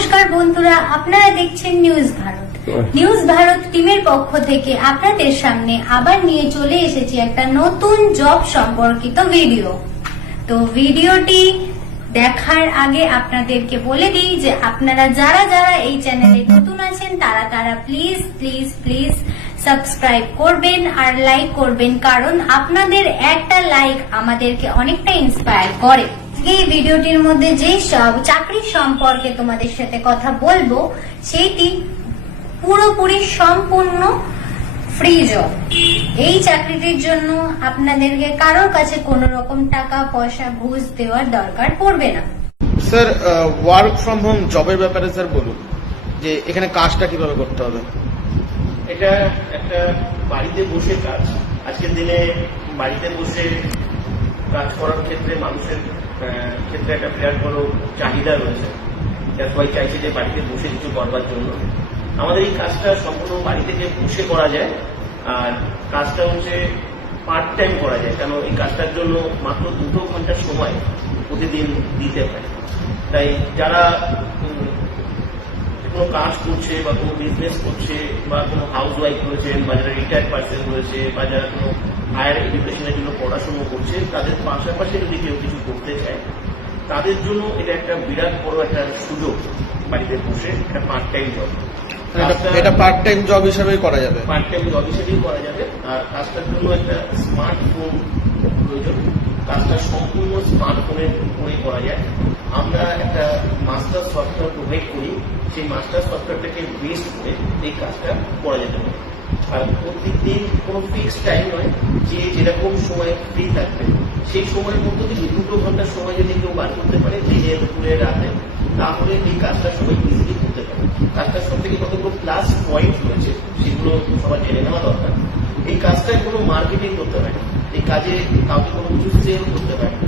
নমস্কার বন্ধুরা, আপনারা দেখছেন নিউজ ভারত। নিউজ ভারত টিমের পক্ষ থেকে আপনাদের সামনে আবার নিয়ে চলে এসেছি একটা নতুন জব সম্পর্কিত ভিডিও। তো ভিডিওটি দেখার আগে আপনাদেরকে বলে দিই যে আপনারা যারা যারা এই চ্যানেলে নতুন আছেন তারা প্লিজ প্লিজ প্লিজ সাবস্ক্রাইব করবেন আর লাইক করবেন, কারণ আপনাদের একটা লাইক আমাদেরকে অনেকটা ইন্সপায়ার করে। এই ভিডিওটির মধ্যে যে সব চাকরি সম্পর্কে তোমাদের সাথে কথা বলবো সেইটি পুরোপুরি সম্পূর্ণ ফ্রি জব। এই চাকরিটির জন্য আপনাদেরকে কারোর কাছে কোনো রকম টাকা পয়সা ঘুষ দেওয়ার দরকার পড়বে না। স্যার, ওয়ার্ক ফ্রম হোম জবের ব্যাপারে স্যার বলুন যে এখানে কাজটা কিভাবে করতে হবে। এটা একটা বাড়িতে বসে কাজ। আজকের দিনে বাড়িতে বসে কাজ করার ক্ষেত্রে মানুষের ক্ষেত্রে একটা বিরাট বড় চাহিদা রয়েছে, যার সবাই চাইছে যে বাড়িতে বসে কিছু করবার জন্য। আমাদের এই কাজটা সম্পূর্ণ বাড়ি থেকে বসে করা যায়, আর কাজটা হচ্ছে পার্ট টাইম করা যায়, কেন এই কাজটার জন্য মাত্র 2 ঘন্টার সময় প্রতিদিন দিতে হয়। তাই যারা কোনো কাজ করছে বা কোনো বিজনেস করছে বা কোনো হাউস ওয়াইফ রয়েছেন বা যারা রিটায়ার্ড পার্সন রয়েছে বা যারা কোনো হায়ার এডুকেশনের জন্য পড়াশুনো করছে, তাদের পাশাপাশি যদি কেউ কিছু করতে চায় তাদের জন্য এটা একটা বিরাট বড় একটা সুযোগ। বাড়িতে বসে একটা পার্ট টাইম জব, এটা পার্ট টাইম জব হিসাবেই করা যাবে, পার্ট টাইম জব হিসেবেই করা যাবে। আর কাজটার জন্য একটা স্মার্টফোন প্রয়োজন। কাজটা সম্পূর্ণ স্মার্টফোনের উপরেই করা যায়। আমরা একটা মাস্টার সফটওয়্যার প্রোভাইড করি, সেই মাস্টার সফটওয়্যারটাকে বেস করে এই কাজটা করা যেতে পারে। আর প্রত্যেকদিন কোনো ফিক্স টাইম নয়, যে যেরকম সময় ফ্রি থাকবে সেই সময়ের মধ্যে থেকে 2 ঘন্টার সময় যদি কেউ বার করতে পারে দিনে দুপুরে রাতে, তাহলে এই কাজটা সবাই ইজিলি করতে পারে। কাজটার সব থেকে কতগুলো প্লাস পয়েন্ট রয়েছে সেগুলো সবার জেনে নেওয়া দরকার। এই কাজটায় কোনো মার্কেটিং করতে হয় না, এই কাজে কাউকে কোনো কিছু সেল করতে হয় না,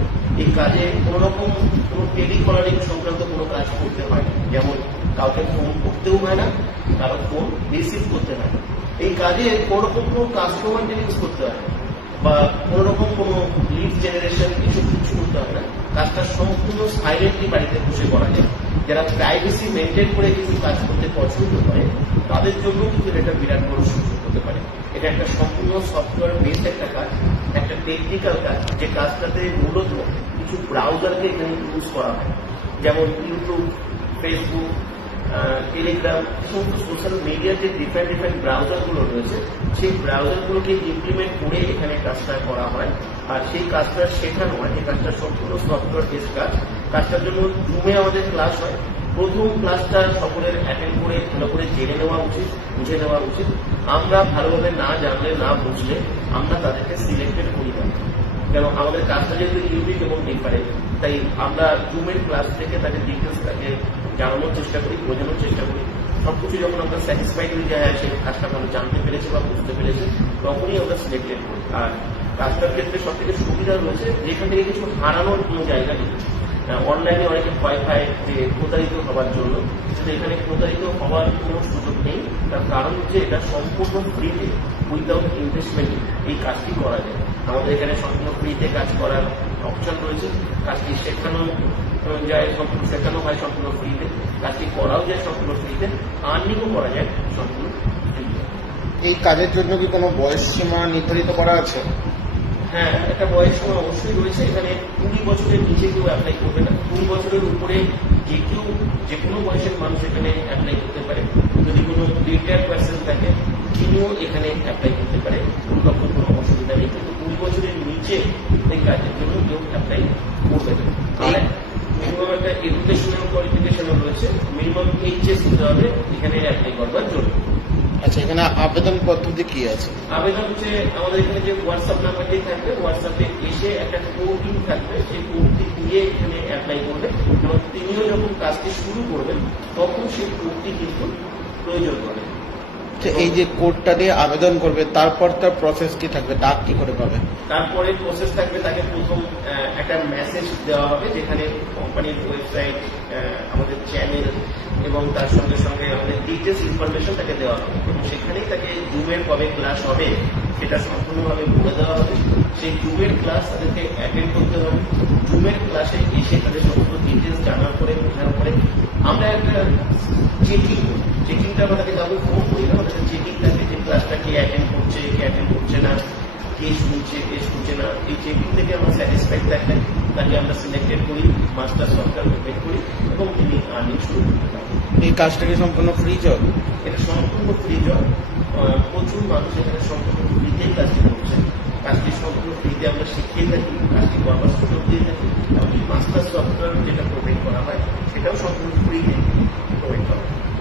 এই কাজে কোনো রকম কোনো টেলিকলারিং সংক্রান্ত কোনো কাজ করতে হয় না, যেমন কাউকে ফোন করতেও হয় না, কারো ফোন রিসিভ করতে হয় না। এই কাজে কোনো রকম কোনো কাস্টমার ডিলিংস করতে হয় না বা কোনো রকম কোনো লিড জেনারেশন কিছু করতে হয় না। কাজটা সম্পূর্ণ সাইলেন্টলি বাড়িতে বসে করা যায়। যারা প্রাইভেসি মেনটেন করে কিছু কাজ করতে পছন্দ করে তাদের জন্য কিন্তু এটা বিরাট বড় সুযোগ হতে পারে। এটা একটা সম্পূর্ণ সফটওয়্যার বেসড একটা কাজ, একটা টেকনিক্যাল কাজ, যে কাজটাতে মূলত কিছু ব্রাউজারকে এখানে ইউজ করা হয়, যেমন ইউটিউব, ফেসবুক, টেলিগ্রাম, সমস্ত সোশ্যাল মিডিয়ার যে ডিফারেন্ট ব্রাউজারগুলো রয়েছে সেই ব্রাউজারগুলোকে ইমপ্লিমেন্ট করে এখানে কাজটা করা হয়। আর সেই কাজটা শেখানো হয়। এই কাজটা সম্পূর্ণ সফটওয়্যার বেস কাজ। কাজটার জন্য জুমে আমাদের ক্লাস হয়। প্রথম ক্লাসটা সকলের অ্যাটেন্ড করে ভালো করে জেনে নেওয়া উচিত, বুঝে নেওয়া উচিত। আমরা ভালোভাবে না জানলে না বুঝলে আমরা তাদেরকে সিলেক্টেড করি না, কেন আমাদের কাজটা যেহেতু ইউনিক এবং ডিফারেন্ট, তাই আমরা জুমের ক্লাস থেকে তাদের ডিটেলস তাকে জানানোর চেষ্টা করি, বোঝানোর চেষ্টা করি। সবকিছু যখন আমরা স্যাটিসফাইড হয়ে যায় সে কাজটা ভালো জানতে পেরেছে বা বুঝতে পেরেছে, তখনই আমরা সিলেক্টেড করি। আর কাজটার ক্ষেত্রে সব থেকে সুবিধা রয়েছে যেখান থেকে কিছু হারানোর কোনো জায়গা নেই। অনলাইনে অনেকে ভয় পায় যে প্রতারিত হওয়ার জন্য, কিন্তু এখানে প্রতারিত হওয়ার কোনো সুযোগ নেই। তার কারণ হচ্ছে এটা সম্পূর্ণ ফ্রিতে, উইদাউট ইনভেস্টমেন্ট এই কাজটি করা যায়। আমাদের এখানে সম্পূর্ণ ফ্রিতে কাজ করার অপশন রয়েছে। কাজটি শেখানো যায়, সম্পূর্ণ শেখানো হয় সম্পূর্ণ ফ্রিতে, কাজটি করাও যায় সম্পূর্ণ ফ্রিতে, আর্নিংও করা যায় সম্পূর্ণ ফ্রিতে। এই কাজের জন্য কি কোনো বয়স সীমা নির্ধারিত করা আছে? হ্যাঁ, একটা বয়স সীমা অবশ্যই রয়েছে। এখানে 20 বছরের নিচে কেউ অ্যাপ্লাই করবে না। 20 বছরের উপরে যে কেউ, যে কোনো বয়সের মানুষ এখানে অ্যাপ্লাই করতে পারে। যদি কোনো রিটায়ার্ড পার্সন থাকে তিনিও এখানে অ্যাপ্লাই করতে পারে, কোনো রকম কোনো অসুবিধা নেই। কিন্তু 20 বছরের নিচে এই কাজের জন্য কেউ অ্যাপ্লাই করবে না। আর মিনিমাম একটা এডুকেশনাল কোয়ালিফিকেশনও রয়েছে, মিনিমাম এইচএস দিতে হবে এখানে অ্যাপ্লাই করবার জন্য। আচ্ছা, এখানে আবেদন পদ্ধতি কি আছে? আবেদন হচ্ছে আমাদের এখানে যে হোয়াটসঅ্যাপ নাম্বারটি থাকবে, হোয়াটসঅ্যাপে এসে একটা কোডিং থাকবে, সেই কোডটি দিয়ে এখানে অ্যাপ্লাই করবে এবং তিনিও যখন কাজটি শুরু করবেন তখন সেই কোডটি কিন্তু প্রয়োজন হবে। এই যে কোডটা দিয়ে আবেদন করবে তারপর তার প্রসেস কি থাকবে, তা কি করে পাবে? তারপরে প্রসেস থাকবে, তাকে প্রথম একটা মেসেজ দেওয়া হবে যেখানে কোম্পানির ওয়েবসাইট, আমাদের চ্যানেল এবং তার সঙ্গে সঙ্গে আমাদের ডিটেলস ইনফরমেশন তাকে দেওয়া হবে এবং সেখানেই তাকে জুমের কবে ক্লাস হবে সেটা সম্পূর্ণভাবে বলে দেওয়া হবে। সেই জুমের ক্লাস তাদেরকে অ্যাটেন্ড করতে হবে। জুমের ক্লাসে এসে তাদের সমস্ত ডিটেলস জানার পরে, বোঝার পরে আমরা একটা চেকিংটা আমরা তাকে ডাবল ফোন করি না, ওটা চেকিং থাকে যে ক্লাসটা কে অ্যাটেন্ড করছে না, কে শুনছে না। এই চেকিং থেকে আমরা স্যাটিসফাইড থাকলে তাকে আমরা সিলেক্টেড করি, মাস্টার সফটওয়্যার প্রোভাইড করি এবং তিনি আর্নিং শুরু করতে পারেন। এই কাজটা কি সম্পূর্ণ ফ্রি জব? এটা সম্পূর্ণ ফ্রি জব। প্রচুর মানুষ এখানে সম্পূর্ণ ফ্রিতেই কাজটি করছে। কাজটি সম্পূর্ণ ফ্রিতে আমরা শিখিয়ে থাকি, কাজটি করবার সুযোগ দিয়ে থাকি। এমনকি মাস্টার সফটওয়্যার যেটা প্রোভাইড করা হয় সেটাও সম্পূর্ণ ফ্রিতে প্রোভাইড করা হয়।